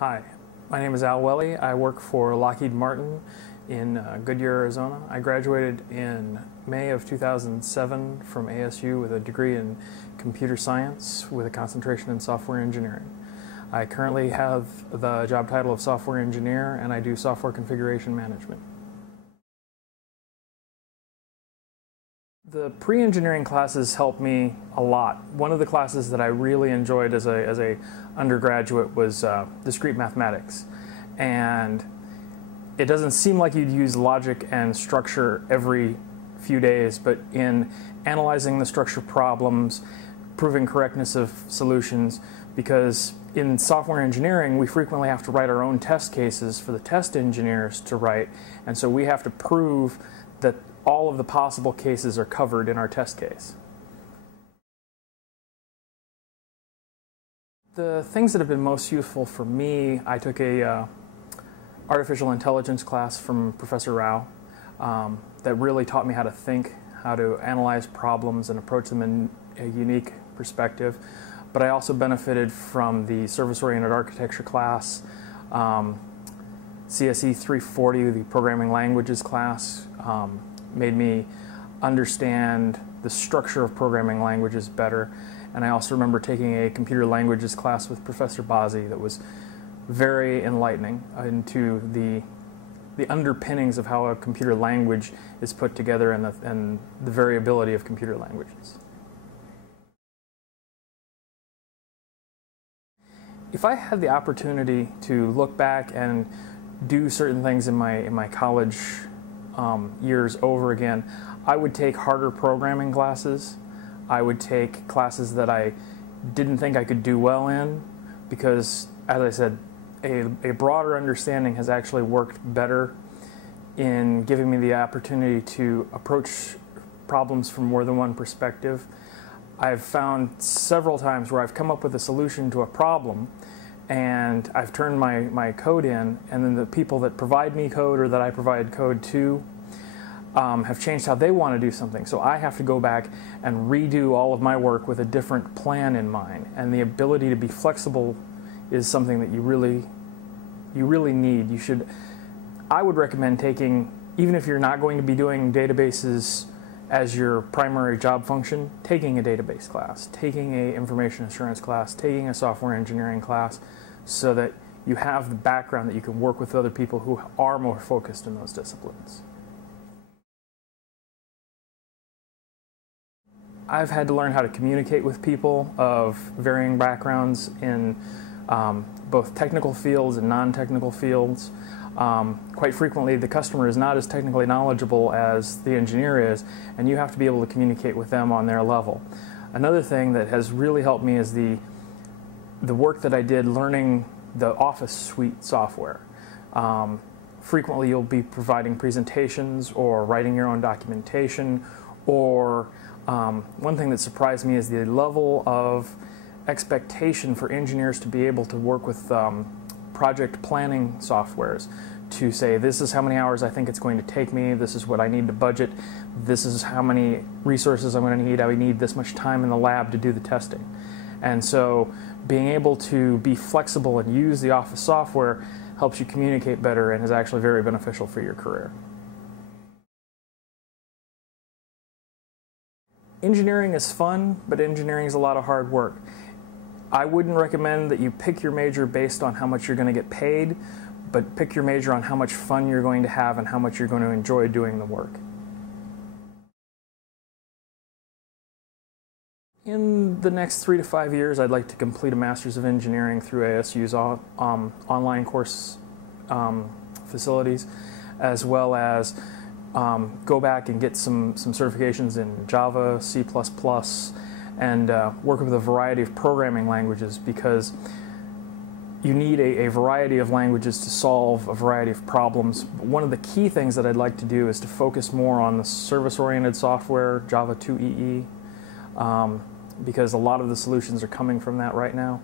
Hi, my name is Al Welly. I work for Lockheed Martin in Goodyear, Arizona. I graduated in May of 2007 from ASU with a degree in computer science with a concentration in software engineering. I currently have the job title of software engineer, and I do software configuration management. The pre-engineering classes helped me a lot. One of the classes that I really enjoyed as a undergraduate was discrete mathematics. And it doesn't seem like you'd use logic and structure every few days, but in analyzing the structure problems, proving correctness of solutions, because in software engineering, we frequently have to write our own test cases for the test engineers to write, and so we have to prove that all of the possible cases are covered in our test case. The things that have been most useful for me, I took a artificial intelligence class from Professor Rao that really taught me how to think, how to analyze problems and approach them in a unique perspective. But I also benefited from the service-oriented architecture class, CSE 340, the programming languages class, made me understand the structure of programming languages better. And I also remember taking a computer languages class with Professor Bazzi that was very enlightening into the underpinnings of how a computer language is put together and the variability of computer languages. If I had the opportunity to look back and do certain things in my college years over again, I would take harder programming classes. I would take classes that I didn't think I could do well in because, as I said, a broader understanding has actually worked better in giving me the opportunity to approach problems from more than one perspective. I've found several times where I've come up with a solution to a problem and I've turned my code in, and then the people that provide me code or that I provide code to have changed how they want to do something. So I have to go back and redo all of my work with a different plan in mind. And the ability to be flexible is something that you really need. I would recommend taking, even if you're not going to be doing databases as your primary job function, taking a database class, taking an information assurance class, taking a software engineering class, so that you have the background that you can work with other people who are more focused in those disciplines. I've had to learn how to communicate with people of varying backgrounds in both technical fields and non-technical fields. Quite frequently, the customer is not as technically knowledgeable as the engineer is, and you have to be able to communicate with them on their level. Another thing that has really helped me is the work that I did learning the Office suite software. Frequently, you'll be providing presentations or writing your own documentation, or one thing that surprised me is the level of expectation for engineers to be able to work with project planning softwares to say, this is how many hours I think it's going to take me, this is what I need to budget, this is how many resources I'm going to need, I need this much time in the lab to do the testing. And so being able to be flexible and use the Office software helps you communicate better and is actually very beneficial for your career. Engineering is fun, but engineering is a lot of hard work. I wouldn't recommend that you pick your major based on how much you're going to get paid, but pick your major on how much fun you're going to have and how much you're going to enjoy doing the work. In the next 3 to 5 years, I'd like to complete a Master's of Engineering through ASU's online course facilities, as well as go back and get some certifications in Java, C++, and work with a variety of programming languages, because you need a variety of languages to solve a variety of problems. One of the key things that I'd like to do is to focus more on the service-oriented software, Java 2EE, because a lot of the solutions are coming from that right now.